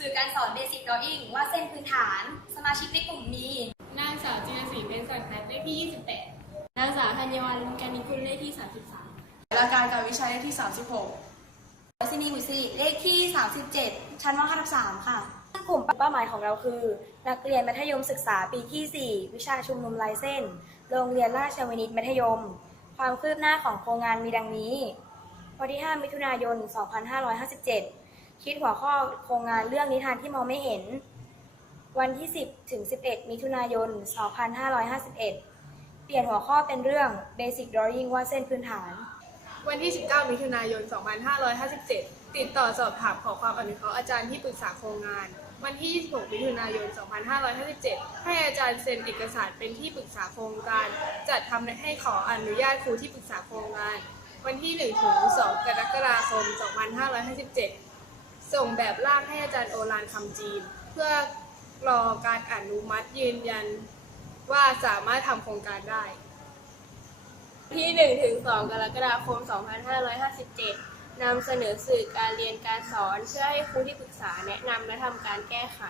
Drawing ว่าดเส้นพื้นฐาน สมาชิกในกลุ่มมีนางสาวจินศรีเป็นสันทัศน์เลขที่ 28 นางสาวธัญวัลย์การนิคุณเลขที่ 33และการการวิชัยเลขที่ 36วสินีมุสิริเลขที่ 37 ชั้นม .5 ทับ3ค่ะกลุ่มเป้าหมายของเราคือ นักเรียนมัธยมศึกษาปีที่ 4 วิชาชุมนุมลายเส้น โรงเรียนราชวินิตมัธยม ความคืบหน้าของโครงงานมีดังนี้ วันที่ 5 มิถุนายน 2557 คิดหัวข้อโครงงานเรื่องนิทานที่มองไม่เห็น วันที่ 10 ถึง 11 มิถุนายน 2551 เปลี่ยนหัวข้อเป็นเรื่อง Basic Drawing วาดเส้นพื้นฐาน วันที่ 19 มิถุนายน 2557 ติดต่อสอบถามขอความอนุเคราะห์อาจารย์ที่ปรึกษาโครงงาน วันที่ 26 มิถุนายน 2557 ให้อาจารย์เซ็นเอกสารเป็นที่ปรึกษาโครงการ จัดทำให้ขออนุญาตครูที่ปรึกษาโครงงาน วันที่ 1 ถึง 2 กรกฎาคม 2557 ส่งแบบร่างให้อาจารย์โอรานคำจีน เพื่อรอการอนุมัติยืนยันว่าสามารถทำโครงการได้ ที่1ถึง2กรกฎาคม 2557 นำเสนอสื่อการเรียนการสอนเพื่อให้ครูที่ปรึกษาแนะนำและทำการแก้ไข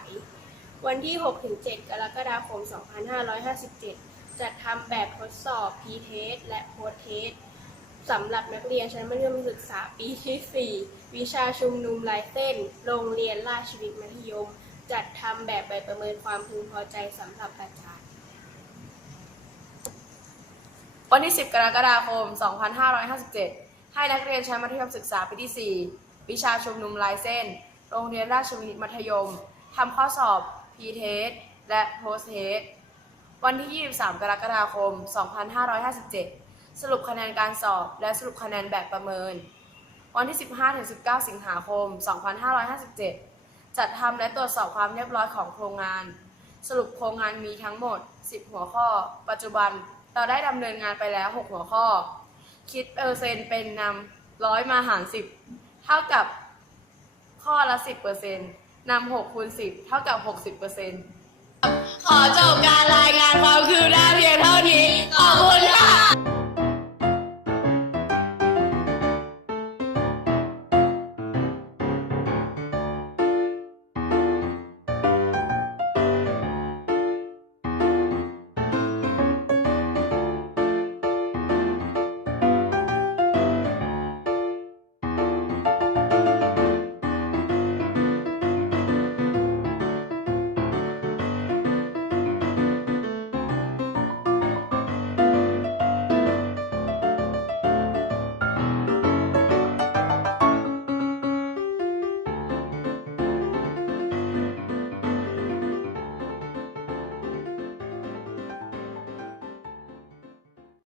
วันที่6ถึง7กรกฎาคม 2557 จัดทำแบบทดสอบ P-Test และ Post-Test สำหรับนักเรียนชั้นมัธยมศึกษาปีที่ 4 วิชาชุมนุมลายเส้น โรงเรียนราชวิทย์มัธยม จัดทำแบบใบประเมินความพึงพอใจสำหรับอาจารย์ วันที่ 10 กรกฎาคม 2557 ให้นักเรียนชั้นมัธยมศึกษาปีที่ 4 วิชาชุมนุมลายเส้น โรงเรียนราชวินิตมัธยมทำข้อสอบ P-Test และ Post-Test วันที่ 23 กรกฎาคม 2557 สรุปคะแนนการสอบ และสรุปคะแนนแบบประเมิน วันที่ 15-19 สิงหาคม 2557 จัดทำและตรวจสอบความเรียบร้อยของโครงงาน สรุปโครงงานมีทั้งหมด 10 หัวข้อ ปัจจุบันเราได้ดำเนินงานไปแล้ว 6 หัวข้อ คิดเปอร์เซ็นต์เป็นนำร้อยมาหาร 10 เท่ากับข้อละ 10%นำ6คูณ10 เท่ากับ 60%ขอจบการรายงานความคืบหน้าเพียงเท่านี้